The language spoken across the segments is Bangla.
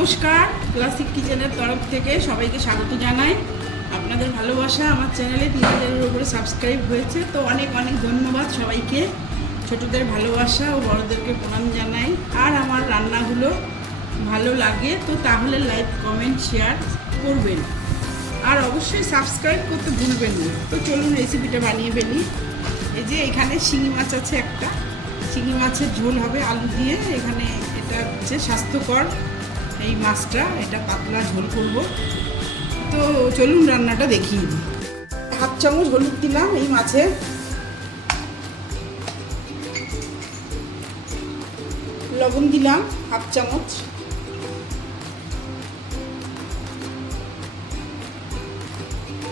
নমস্কার, ক্লাসিক কিচেনের তরফ থেকে সবাইকে স্বাগত জানাই। আপনাদের ভালোবাসা আমার চ্যানেলে তিন হাজারের উপরে সাবস্ক্রাইব হয়েছে, তো অনেক অনেক ধন্যবাদ সবাইকে। ছোটদের ভালোবাসা ও বড়দেরকে প্রণাম জানাই। আর আমার রান্নাগুলো ভালো লাগে, তো তাহলে লাইক, কমেন্ট, শেয়ার করবেন। আর অবশ্যই সাবস্ক্রাইব করতে ভুলবেন না। তো চলুন রেসিপিটা বানিয়ে ফেলি। এই যে এখানে শিঙি মাছ আছে একটা। চিংড়ি মাছের ঝোল হবে আলু দিয়ে। এখানে এটা হচ্ছে স্বাস্থ্যকর এই মাছটা, এটা পাতলা ঝোল করব। তো চলুন রান্নাটা দেখি। হাফ চামচ হলুদ দিলাম এই মাছে। লবণ দিলাম হাফ চামচ।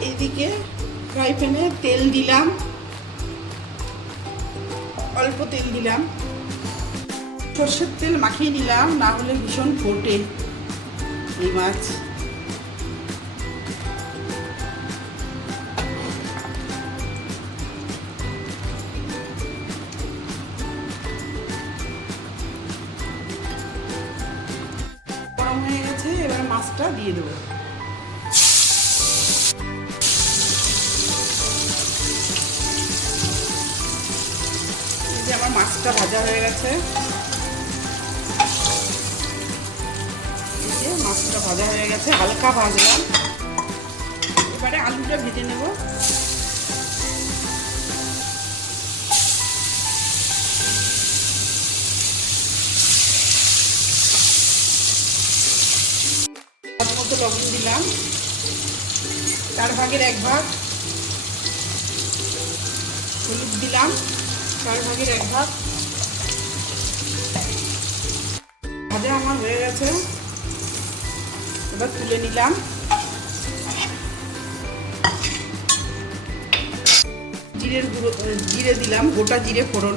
এইদিকে ফ্রাই প্যানে তেল দিলাম। অল্প তেল দিলাম। সর্ষের তেল মাখিয়ে নিলাম, না হলে ভীষণ ফোটে এই মাছ। গরম হয়ে গেছে, এবার মাছটা দিয়ে দেবো। আমার মাছটা ভাজা হয়ে গেছে। ভাজা হয়ে গেছে, হালকা ভাজলাম। এবারে আলুটা ভেজে নেব। লবণ দিলাম। চার ভাগের এক ভাগ। হলুদ দিলাম, চার ভাগের এক ভাগ। ভাজা আমার হয়ে গেছে। এবার তুলে নিলাম। জিরের গুঁড়ো জিরে দিলাম, গোটা জিরে ফোড়ন।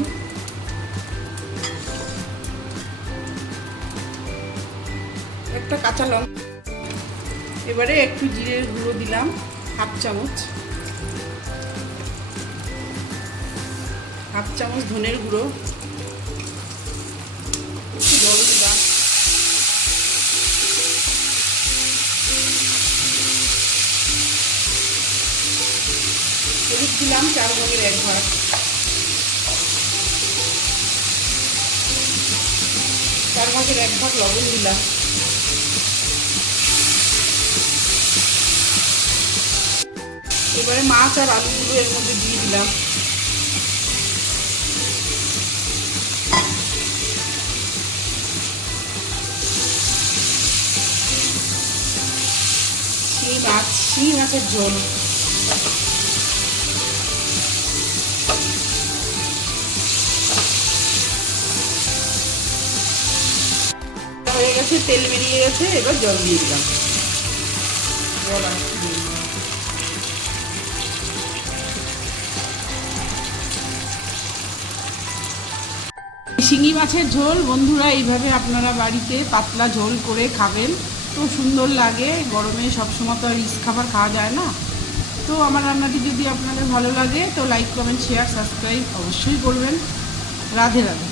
একটা কাঁচা লঙ্কা এবারে একটু জিরের গুঁড়ো দিলাম, হাফ চামচ। হাফ চামচ ধনের গুঁড়ো। দিলাম চার ভাগের এক ভাগ চার ভাগের এক ভাগ লবণ দিলাম। এবারে মাছ আর আলুগুলো এর মধ্যে দিয়ে দিলাম। শিঙি মাছ শিঙি মাছের ঝোল। গেছে, তেল বেরিয়ে গেছে, এবার জল দিয়ে দিলাম। শিঙি মাছের ঝোল, বন্ধুরা, এইভাবে আপনারা বাড়িতে পাতলা ঝোল করে খাবেন। তো সুন্দর লাগে, গরমে সবসময় তো আর রিস খাবার খাওয়া যায় না। তো আমার রান্নাটি যদি আপনাদের ভালো লাগে, তো লাইক কমেন্ট শেয়ার সাবস্ক্রাইব অবশ্যই করবেন। রাধে রাধে।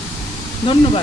ধন্যবাদ।